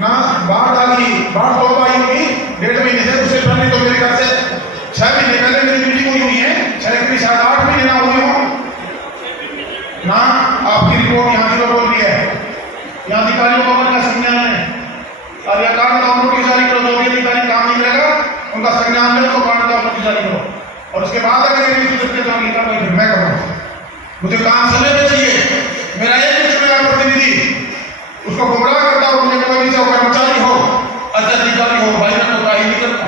ना बाढ़ तो आई होगी 1.5 महीने से, उससे पहले तो मेरे घर से 6 महीने पहले मेरी मीटिंग हुई है, शायद 8 महीने ना हुए हो ना। आपकी रिपोर्ट यहाँ की बोल रही है, यहाँ अधिकारियों को अपना संज्ञान है, और यह कारण का नोटिस जारी करो, जो भी अधिकारी काम नहीं करेगा उनका संज्ञान लो, तो कारण का नोटिस जारी करो, और उसके बाद अगर ये फिर मैं करूँगा। मुझे काम समय में चाहिए, मेरा एक मेरा प्रतिनिधि उसको गुमराह करता हो, मुझे कोई भी चाहे कर्मचारी हो, अधिकारी हो, भाई मैं तो ही नहीं करता।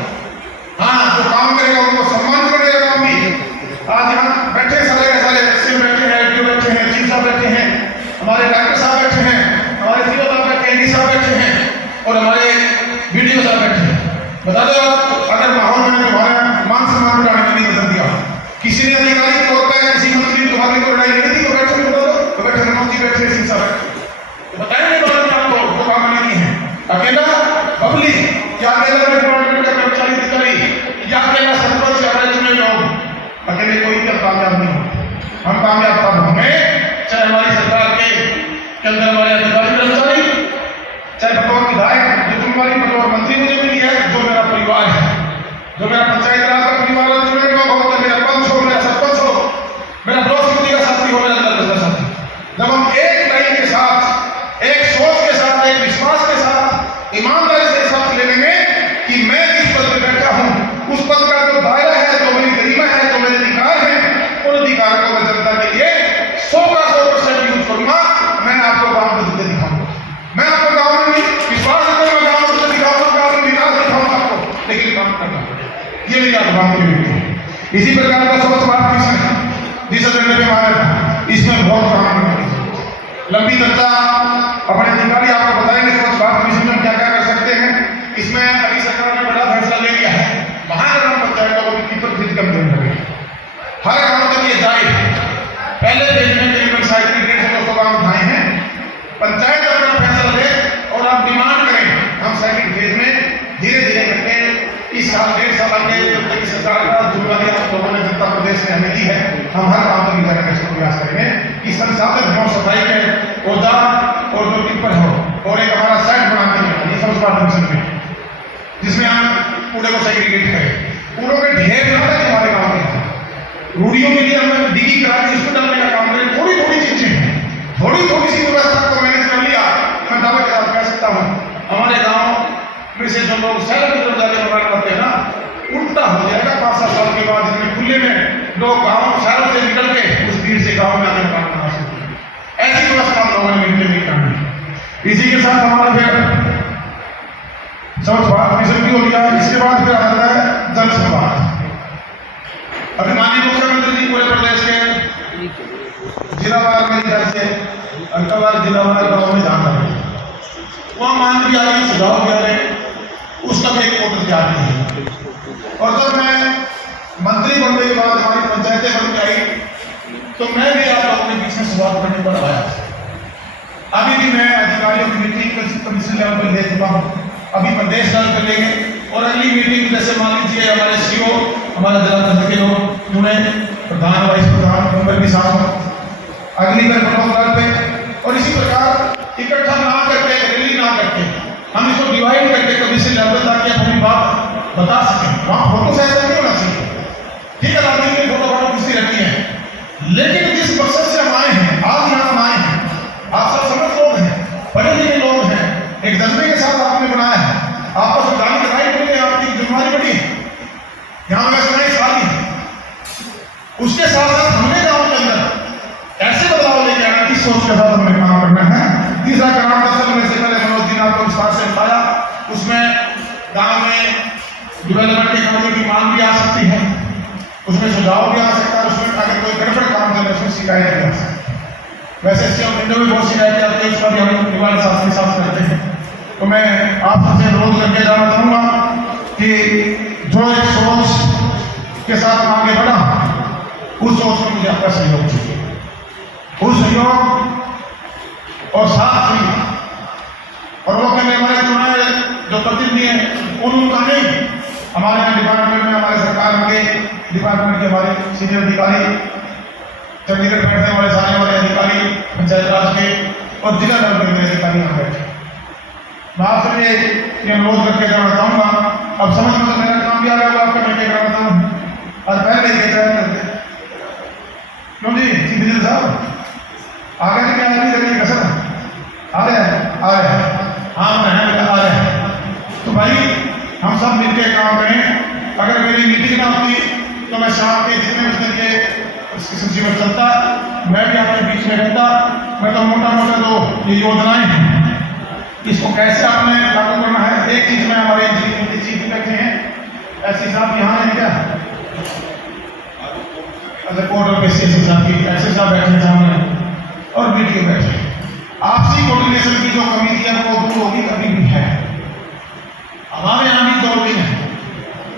हाँ, जो काम करेगा उनको सम्मान करेगा काम भी। आज यहाँ बैठे सारे एसएम बैठे हैं, एडीओ बैठे हैं, चीफ साहब बैठे हैं, हमारे डॉक्टर साहब बैठे हैं, हमारे सीओ साहब बैठे हैं, साहब बैठे हैं, और हमारे बीडीओ साहब बैठे हैं। बता दो अगर माहौल में तुम्हारा मान सम्मान बढ़ाने के लिए बदल दिया, किसी ने अधिकारी तौर पर किसी मंत्री तुम्हारे को लड़ाई नहीं दी, तो बैठे तो बैठे मंत्री बैठे सिंह साहब बताएंगे आपको वो काम नहीं है। अकेला पब्लिक क्या, अकेला डिपार्टमेंट का कर्मचारी अधिकारी या अकेला सरपंच या चुने लोग, अकेले कोई भी कामयाब नहीं होते। हम कामयाब तब होंगे चाहे हमारी सरकार के अंदर हमारे अधिकारी कर्मचारी, चाहे बतौर विधायक जो जिम्मेवारी बतौर मंत्री मुझे मिली है, जो मेरा परिवार है, जो मेरा पंचायत राज का परिवार है, जो मेरा बहुत है, मेरा पंच हो, मेरा सरपंच हो, मेरा ब्लॉक समिति का साथी हो, मेरा जिला साथी, जब हम एक लाइन के साथ, एक सोच के साथ, एक विश्वास के साथ, ईमानदारी से साथ ले लेंगे कि मैं जिस पद पर बैठा हूं उस पद का जो दायरा है, जो मेरी गरिमा है, जो मेरे अधिकार है, उन अधिकार को मैं जनता के लिए 100% यूज करूंगा। मैं आपको गांव में जिंदगी दिखाऊंगा, मैं आपको गांव में विश्वास करूंगा, गांव में दिखाऊंगा, गांव में विकास दिखाऊंगा आपको, लेकिन काम करना पड़ेगा। ये मेरी आपको की ड्यूटी है। इसी प्रकार का स्वच्छ भारत मिशन जिस एजेंडे पे हमारा, इसमें बहुत काम करना है। लंबी चर्चा अपने अधिकारी आपको बताएंगे स्वच्छ भारत मिशन में क्या क्या कर सकते हैं। इसमें अभी सरकार ने बड़ा फैसला ले लिया है, महानगर पंचायतों को 50% कम देने लगे, हर गांव तक ये जाए। पहले फेज में करीबन 150 गांव उठाए हैं, पंचायत अपना फैसला ले और आप डिमांड करें, हम सेकंड फेज में धीरे धीरे करके इस साल 1.5 साल के जब तक सरकार का जिम्मेदारी आप लोगों ने जनता प्रदेश में हमें दी है, हम हर काम तक जाने का प्रयास करेंगे कि संसाधन हो, सफाई के औजार और जो टिप्पर हो, और एक हमारा साइट बनाने के लिए स्वच्छ भारत मिशन में, जिसमें हम कूड़े को सेग्रीगेट करें, कूड़ों के ढेर ना लगे हमारे गाँव में, रूढ़ियों के लिए हमें डिगी करा के इसको डालने का काम करें। थोड़ी थोड़ी चीजें हैं, थोड़ी थोड़ी सी व्यवस्था को मैनेज कर लिया, मैं दावे के साथ कह सकता हूँ हमारे गाँव में से जो लोग शहर की तरफ जाके मकान करते हैं ना, उल्टा हो जाएगा 5-7 साल के बाद, जिसमें खुले में लोग गाँव शहरों से निकल के उस भीड़ से गाँव में आकर मकान बना सकते हैं। ऐसी व्यवस्था हम लोगों ने मिलकर नहीं करनी। इसी के साथ हमारा फिर स्वच्छ भारत मिशन भी हो गया। इसके बाद फिर आता है जल संवाद। अभी माननीय मुख्यमंत्री जी पूरे प्रदेश के जिलावार मेरे ख्याल से अंतरवार जिलावार गाँव में जाना है, वहाँ मान भी आ रही, सुझाव भी आ रहे, उसका भी एक पोर्टल तैयार नहीं है। और जब मैं मंत्री बनने के बाद हमारी पंचायतें बन के आई, तो मैं भी आप लोगों के बीच में शुरुआत करने पर आया। अभी भी मैं अधिकारियों की मीटिंग कमीशन लेवल पर ले चुका हूँ, अभी प्रदेश लेवल पर लेंगे, और अगली मीटिंग जैसे मान लीजिए हमारे सीओ, हमारे जिला तंत्र के लोग जुड़े, प्रधान वाइस प्रधान मेंबर भी साथ हो, अगली बार ब्लॉक पे, और इसी प्रकार इकट्ठा ना करके, रैली ना करके, हम इसको डिवाइड करके कमीशन लेवल, ताकि आप अपनी बात बता सकें। वहाँ फोटो ऐसा नहीं होना चाहिए, ठीक है, राजनीति में फोटो फोटो खुशी रहती है, लेकिन जिस मकसद से हम आए हैं, आज यहाँ हम आए हैं, आप सब समझ लोग हैं, बड़े लिखे लोग हैं, एक जज्बे के साथ आपने बनाया है, आपको सुधार कराई पड़ी है, आपकी जिम्मेदारी बड़ी है, यहाँ में सुनाई सारी है। उसके साथ साथ हमने गाँव के अंदर ऐसे बदलाव लेके आना की सोच के साथ हमें काम करना है। तीसरा काम दस करने से पहले मनोज जी ने आपको विस्तार से बताया, उसमें गांव में डेवलपमेंट के कार्यों की मांग भी आ सकती है, उसमें सुझाव भी आ सकता है, उसमें अगर कोई गड़बड़ काम चले उसमें शिकायत भी आ सकती है। वैसे इसके विंडो में बहुत शिकायतें आती है, इसका भी हम निवारण साथ के साथ करते हैं। तो मैं आप सबसे अनुरोध करके जाना चाहूँगा कि जो एक सोच के साथ आगे बढ़ा, उस सोच में मुझे आपका सहयोग चाहिए, उस सहयोग और साथ ही, और वो कहने हमारे चुनाव जो प्रतिनिधि हैं उनका नहीं, हमारे यहाँ डिपार्टमेंट में, हमारे सरकार के डिपार्टमेंट के हमारे सीनियर अधिकारी, चंडीगढ़ बैठने वाले सारे वाले अधिकारी, पंचायत राज के और जिला लेवल के अधिकारी यहाँ बैठे, मैं आपसे ये अनुरोध करके करना चाहूँगा, अब समझ में तो मेरा काम भी आ गया आपका, मैं क्या करना चाहूँ और पहले नहीं कहते क्यों जी विजय साहब आगे से क्या नहीं करिए कसर आ रहे हैं हाँ मैं आ रहे हैं। तो भाई हम सब मिलकर काम करें। अगर मेरी मीटिंग ना होती तो मैं शाम के जितने बजे के सूची में चलता, मैं भी आपके बीच में रहता। मैं तो मोटा मोटा तो ये योजनाएं हैं, इसको कैसे आपने लागू करना है। एक चीज में हमारे चीफ बैठे हैं, ऐसे साहब यहाँ है क्या, अच्छा कोर्ट ऑफ एससी साहब की ऐसे साहब बैठे सामने और वीडियो बैठे। आपसी कोऑर्डिनेशन की जो कमी थी वो दूर होगी, कभी भी है। हमारे यहाँ भी दो विंग है,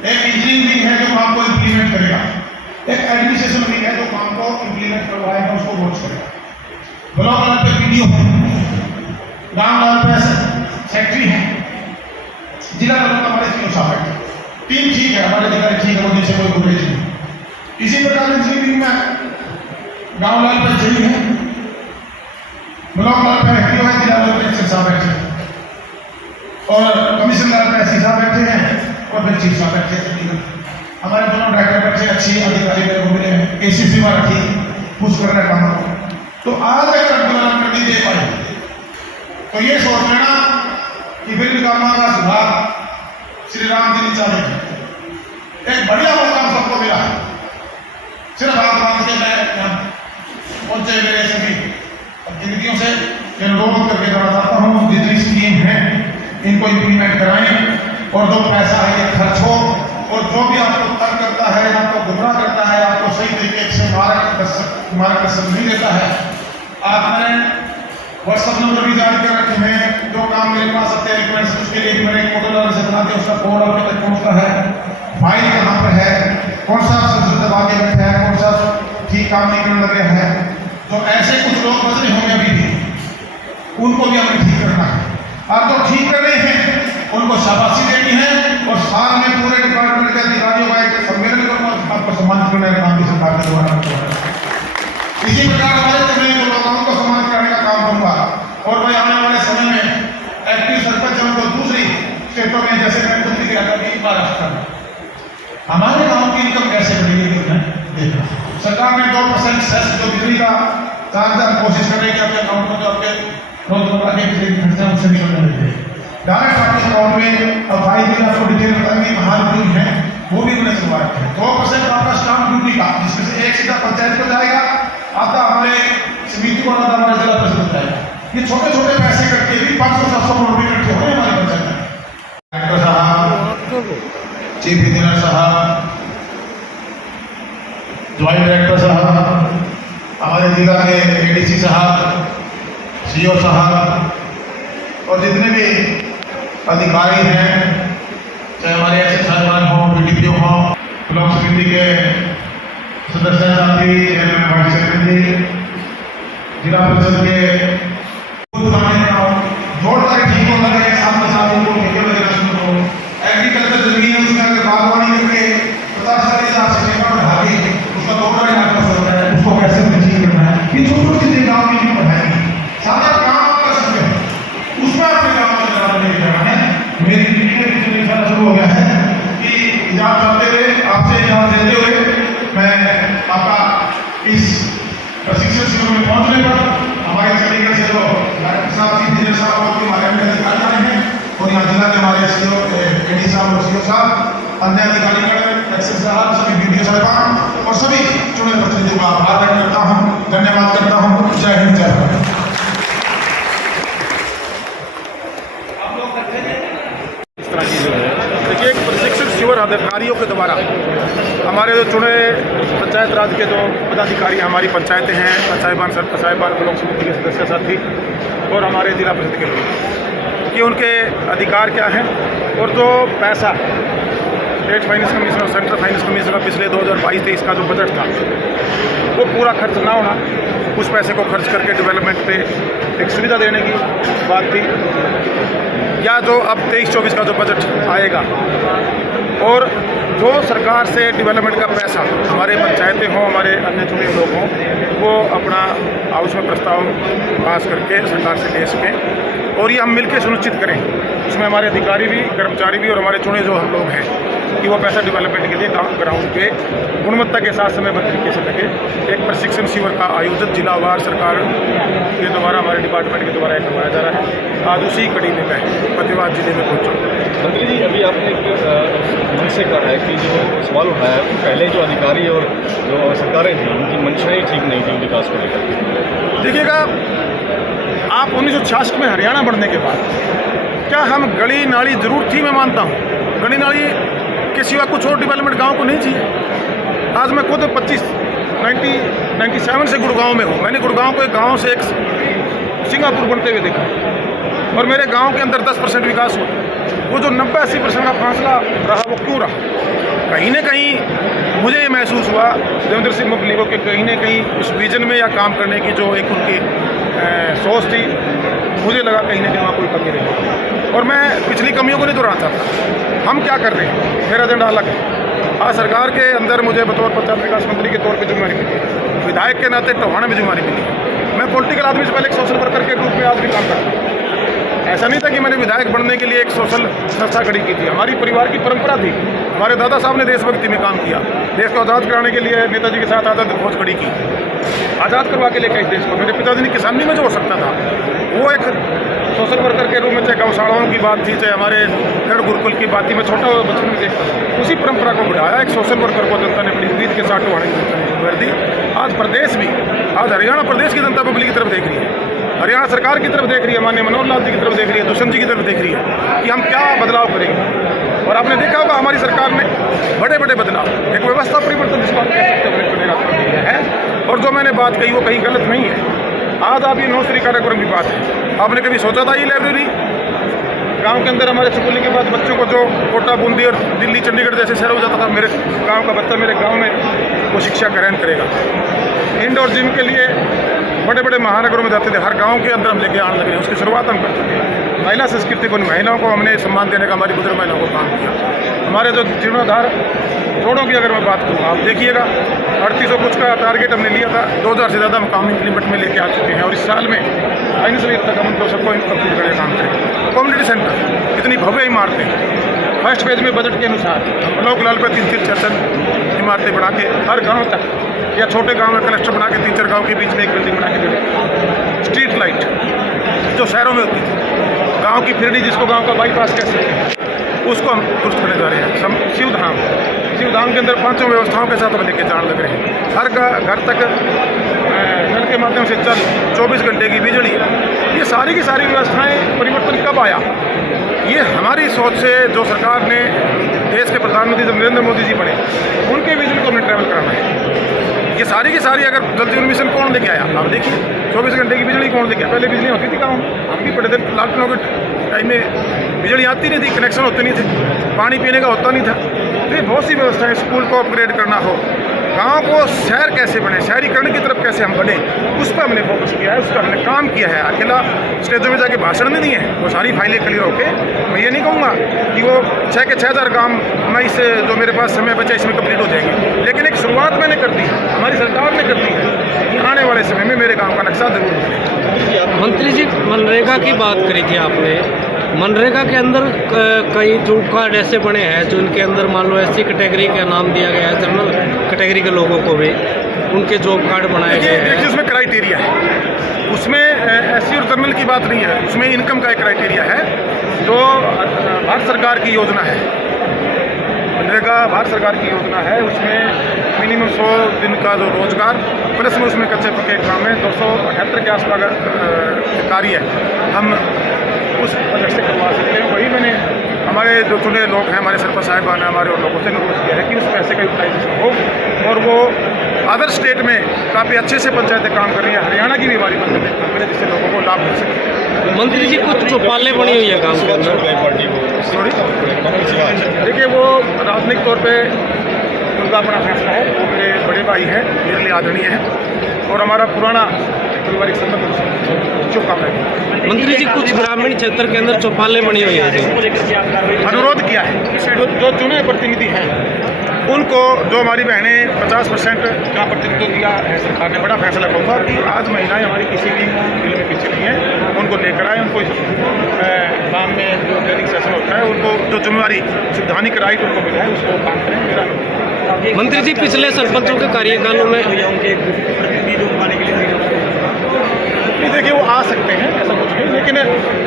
एक इंजीनियरिंग विंग है जो काम को इम्प्लीमेंट करेगा, एक एडमिनिस्ट्रेशन विंग है जो काम को इम्प्लीमेंट करवाएगा, उसको वोट करेगा। ब्लॉक लेवल पे वीडियो है, गांव लेवल पे सेक्रेटरी है, जिला लेवल पर हमारे सीओ साहब है। टीम ठीक है, हमारे जिला ठीक है, उनसे कोई गुरेज नहीं। इसी प्रकार इंजीनियरिंग में गांव लेवल पर जेई है, ब्लॉक लेवल पे एक्टिव है, जिला लेवल पे एक्सेस साहब बैठे और कमीशन लेवल पे एससी साहब बैठे हैं और फिर चीफ साहब बैठे हैं। हमारे दोनों डायरेक्टर बैठे, अच्छी अधिकारी मेरे को मिले हैं, एसीसी वाला ठीक कुछ कर रहे काम को। तो आज अगर डेवलपमेंट नहीं दे पाए तो ये सोच लेना कि फिर कामा का सुधार श्री राम जी ने चाहे। एक बढ़िया मौका सबको मिला है, सिर्फ बात के मैं पहुंचे मेरे सभी जिंदगियों से अनुरोध करके करना चाहता हूँ, जितनी स्कीम है इनको इम्प्लीमेंट कराएं और जो पैसा है ये खर्च हो, और जो भी आपको तंग करता है, आपको गुमराह करता है, आपको सही तरीके से मार्गदर्शन नहीं देता है। आपने व्हाट्सएप नंबर भी जारी कर रखे हैं, जो काम मेरे पास आते हैं रिक्वेस्ट, उसके लिए भी मैंने एक पोर्टल से बना दिया, उसका कोड आपके तक पहुंचता है, फाइल कहाँ पर है, कौन सा सबसे दबा के बैठा है, कौन सा ठीक काम नहीं करने लगे है। तो ऐसे कुछ लोग बच रहे होंगे अभी भी, उनको भी हमें ठीक करना है। और जो ठीक कर रहे हैं उनको शाबाशी देनी है और साल में पूरे डिपार्टमेंट के अधिकारियों का एक सम्मेलन करूंगा, आपको सम्मानित करने का काम भी सरकार के द्वारा। इसी प्रकार हमारे तकनीक लोगों को सम्मानित करने का काम करूंगा। और मैं आने वाले समय में एक्टिव सरपंच को दूसरी स्टेटों में, जैसे मैं खुद भी गया था महाराष्ट्र में, हमारे गांव की इनकम कैसे बढ़ेगी देखना। सरकार ने 2% सेस जो बिजली का चार्ज कोशिश कर रही है आपके अकाउंट में, जो आपके रोजमर्रा के बिजली खर्चा उससे निकलने लगे डायरेक्ट आपके अकाउंट में। अब भाई भी आपको डिटेल बताएंगे कहाँ ड्यूटी है, वो भी मैंने शुरुआत है। 2% आपका स्टाम्प ड्यूटी का, जिसमें से एक सीधा पंचायत को जाएगा, आधा हमारे समिति को, आधा हमारे जिला परिषद को जाएगा। ये छोटे छोटे पैसे करके भी 500-700 करोड़ रुपये इकट्ठे हो रहे हमारे पंचायत में। डायरेक्टर साहब, चीफ इंजीनियर साहब, ज्वाइंट डायरेक्टर साहब, हमारे जिला के एडीसी साहब, सीओ साहब और जितने भी अधिकारी हैं, चाहे हमारे एसएस साहबान हों, पीडीपीओ हों, ब्लॉक समिति के सदस्य साथी, चेयरमैन, वाइस सेक्रेटरी, जिला परिषद के जोड़ कर ठीक हो लगे सामने साथ उनको ठेके वगैरह शुरू हो। एग्रीकल्चर जमीन है उसमें अगर बागवानी करके 50-40,000 से ठेका बढ़ा के उसका 2 लाख का होता है, उसको कैसे ठीक करना है। ये छोटी चीजें गाँव की नहीं बढ़ाएंगी, सारा काम कर सकते हैं, उसमें अपने गाँव में चलाना नहीं करना है। मेरी मीटिंग में पिछले शुरू हो गया है कि इजाजत चाहते हुए, आपसे इजाजत देते हुए मैं आपका इस प्रशिक्षण शिविर में पहुंचने पर हमारे चंडीगढ़ से जो डायरेक्टर साहब, चीफ इंजीनियर साहब और हमारे अधिकारी आए हैं, और यहाँ जिला के हमारे सीओ एडी साहब और सीओ साहब, अन्य अधिकारीगण, एक्सेस साहब, सभी वीडियो साहबान और सभी चुने प्रतिनिधियों का आभार व्यक्त करता हूँ, धन्यवाद करता हूँ। जय हिंद, जय भारत। देखिए, एक प्रशिक्षण शिविर अधिकारियों के द्वारा हमारे जो चुने पंचायत राज के जो पदाधिकारी हमारी पंचायतें हैं, पंचायत साहिबान, ब्लॉक समिति के सदस्य साथी और हमारे जिला परिषद के लोग, कि उनके अधिकार क्या हैं और जो पैसा स्टेट फाइनेंस कमीशन और सेंट्रल फाइनेंस कमीशन का पिछले 2022-23 का जो बजट था वो पूरा खर्च ना होना, उस पैसे को खर्च करके डेवलपमेंट पे एक सुविधा देने की बात थी, या जो अब 23-24 का जो बजट आएगा और जो सरकार से डेवलपमेंट का पैसा हमारे पंचायतें हों, हमारे अन्य चुने लोग हों, वो अपना हाउस में प्रस्ताव पास करके सरकार से ले सकें और ये हम मिलकर सुनिश्चित करें। उसमें हमारे अधिकारी भी, कर्मचारी भी और हमारे चुने जो हम लोग हैं कि वो पैसा डेवलपमेंट के लिए ग्राउंड पे गुणवत्ता के साथ समयबद्ध तरीके से लगे। एक प्रशिक्षण शिविर का आयोजन जिलावार सरकार के द्वारा, हमारे डिपार्टमेंट के द्वारा करवाया जा रहा है। आज उसी कड़ी में मैं फतेहाबाद जिले में पहुँचा। मंत्री जी, अभी आपने एक मन से कहा है कि जो सवाल उठाया है, पहले जो अधिकारी और जो सरकारें थी उनकी मंशाएं ठीक नहीं थी विकास को लेकर। देखिएगा, आप 1966 में हरियाणा बढ़ने के बाद क्या हम गली नाली जरूर थी, मैं मानता हूँ, गली नाली के सिवा कुछ और डेवलपमेंट गांव को नहीं चाहिए। आज मैं खुद 1997 से गुड़गांव में हूँ। मैंने गुड़गांव को एक गांव से एक सिंगापुर बनते हुए देखा और मेरे गांव के अंदर 10% विकास हुआ। वो जो 90-80% का फासला रहा, वो क्यों रहा? कहीं ना कहीं मुझे ये महसूस हुआ देवेंद्र सिंह मुगली को कि कहीं ना कहीं उस विजन में या काम करने की जो एक उनकी सोच थी, मुझे लगा कहीं ना कहीं वहाँ कोई कमी रही। और मैं पिछली कमियों को नहीं दोहराना चाहता। हम क्या कर रहे हैं, मेरा एजेंडा अलग है। आज सरकार के अंदर मुझे बतौर पंचायत विकास मंत्री के तौर पर जिम्मेदारी मिली, विधायक के नाते टोहाना में जिम्मेदारी मिली। मैं पॉलिटिकल आदमी से पहले एक सोशल वर्कर के रूप में आज भी काम करता हूँ। ऐसा नहीं था कि मैंने विधायक बनने के लिए एक सोशल संस्था खड़ी की थी। हमारी परिवार की परंपरा थी। हमारे दादा साहब ने देशभक्ति में काम किया, देश को आज़ाद कराने के लिए नेताजी के साथ आज़ाद फौज खड़ी की, आज़ाद करवा के लेकर इस देश को। मेरे पिताजी ने किसानी में जो हो सकता था, वो एक सोशल वर्कर के रूप में, चाहे गौशालाओं की बात थी, चाहे हमारे गढ़ गुरुकुल की बात थी, मैं छोटा बचपन में देखता था। उसी परंपरा को बढ़ाया। एक सोशल वर्कर को जनता ने बड़ी उम्मीद के साथ कर दी। आज प्रदेश भी, आज हरियाणा प्रदेश की जनता पब्लिक की तरफ देख रही है, हरियाणा सरकार की तरफ देख रही है, माननीय मनोहर लाल जी की तरफ देख रही है, दुष्यंत जी की तरफ देख रही है कि हम क्या बदलाव करेंगे। और आपने देखा होगा हमारी सरकार ने बड़े बड़े बदलाव, एक व्यवस्था परिवर्तन जिस बात कह सकते हैं, और जो मैंने बात कही वो कहीं गलत नहीं है। आज आप ये नौकरी कार्यक्रम की बात है, आपने कभी सोचा था ये लाइब्रेरी गांव के अंदर हमारे स्कूल के बाद बच्चों को जो कोटा, बूंदी और दिल्ली, चंडीगढ़ जैसे शहरों में जाता था, मेरे गांव का बच्चा मेरे गांव में वो शिक्षा ग्रहण करेगा। इंडोर जिम के लिए बड़े बड़े महानगरों में जाते थे, हर गांव के अंदर हम लेके आने लगे। उसकी शुरुआत हम कर चुके हैं। महिला संस्कृति को, महिलाओं को हमने सम्मान देने का, हमारी बुजुर्ग महिलाओं को काम किया। हमारे जो जीर्णोद्धार रोडों की अगर मैं बात करूँ, आप देखिएगा 3800 कुछ का टारगेट हमने लिया था, 2000 से ज़्यादा हम काम लिमिट में लेके आ चुके हैं। और इस साल में फाइनेंशियल ईयर तक हम उनको सबको कंप्लीट करने काम करेंगे। कम्युनिटी सेंटर इतनी भव्य इमारतें, फर्स्ट फेज में बजट के अनुसार हम ब्लॉक लेवल पर 3-3 4 इमारतें बना के हर गाँव तक, या छोटे गांव में क्लस्टर बना के 3-4 गांव के बीच में एक बिल्डिंग बना के दे। स्ट्रीट लाइट जो शहरों में होती थी, गांव की फिरनी जिसको गांव का बाईपास कहते हैं, उसको हम दुरुस्त करने जा रहे हैं। शिवधाम के अंदर 5 व्यवस्थाओं के साथ हम लेके जाने लग रहे हैं। हर घर तक नल के माध्यम से जल, 24 घंटे की बिजली, ये सारी की सारी व्यवस्थाएं परिवर्तन कब आया? ये हमारी सोच से जो सरकार ने, देश के प्रधानमंत्री जब नरेंद्र मोदी जी बने, उनके विजन को हमें ट्रैवल कराना है। ये सारी की सारी, अगर जल जीवन मिशन कौन लेके आया? आप देखिए, 24 घंटे की बिजली कौन लेके आया? पहले बिजली होती थी गाँव, हम भी पढ़े थे, लॉकडाउन के टाइम में बिजली आती नहीं थी, कनेक्शन होते नहीं थे, पानी पीने का होता नहीं था। तो ये बहुत सी व्यवस्थाएं, स्कूल को अपग्रेड करना हो, गांव को शहर कैसे बने, शहरीकरण की तरफ कैसे हम बढ़ें, उस पर हमने फोकस किया है, उस पर हमने काम किया है। अकेला स्टेजों में जाके भाषण नहीं दिए हैं, वो सारी फाइलें क्लियर होके, मैं ये नहीं कहूँगा कि वो 6 के 6000 काम मैं इससे जो मेरे पास समय बचा इसमें कंप्लीट हो जाएंगे, लेकिन एक शुरुआत मैंने कर दी, हमारी सरकार ने कर दी है। आने वाले समय में मेरे गाँव का नक्शा जरूर बनेगा। मंत्री जी, मनरेगा की बात करी थी आपने। मनरेगा के अंदर कई जॉब कार्ड ऐसे बने हैं जो इनके अंदर मान लो SC कैटेगरी का नाम दिया गया है, जनरल कैटेगरी के लोगों को भी उनके जॉब कार्ड बनाए गए हैं। देखिए, उसमें क्राइटेरिया है, उसमें SC और जनरल की बात नहीं है, उसमें इनकम का एक क्राइटेरिया है जो भारत सरकार की योजना है। मनरेगा भारत सरकार की योजना है, उसमें मिनिमम 100 दिन का जो रोजगार प्लस में उसमें कच्चे पक्के काम है, 278 के आसपास कार्य हम उस बजट से करवा सकते हैं। वही मैंने हमारे जो चुने लोग हैं, हमारे सरपंच साहिबान हैं, हमारे लोगों से अनुरोध किया है कि उस पैसे का यूटिलाइजेशन हो और वो अदर स्टेट में काफ़ी अच्छे से पंचायतें काम कर रही हैं, हरियाणा की भी हमारी पंचायतें काम करें जिससे लोगों को लाभ मिल सके। मंत्री जी, कुछ चौपालें बनी हुई है गाँव के अंदर। सॉरी, देखिए वो राजनीतिक तौर पे उनका अपना फैसला है, वो मेरे बड़े भाई हैं, मेरे लिए आदरणीय है। और हमारा पुराना पारिवारिक संबंध शुभकामनाएं। मंत्री जी, कुछ ग्रामीण क्षेत्र के अंदर चौपालें बनी हुई है, अनुरोध किया है जो चुने प्रतिनिधि हैं उनको, जो हमारी बहनें 50% का प्रतिनिधित्व दिया है सरकार ने, बड़ा फैसला होगा कि आज महिलाएं हमारी किसी भी फील्ड में पीछे नहीं है, उनको लेकर आए, उनको काम में जो ट्रेनिंग सेशन होता है उनको जो जिम्मेवारी संवैधानिक राइट उनको मिला है उसको काम करें। मेरा मंत्री जी, पिछले सरपंचों के कार्यकालों में देखिए वो आ सकते हैं, ऐसा कुछ नहीं, लेकिन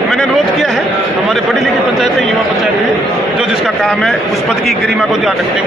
मैंने अनुरोध किया है, हमारे बड़ी लिखी पंचायतें, युवा पंचायतें जो जिसका काम है उस पद की गरिमा को ध्यान रखते हैं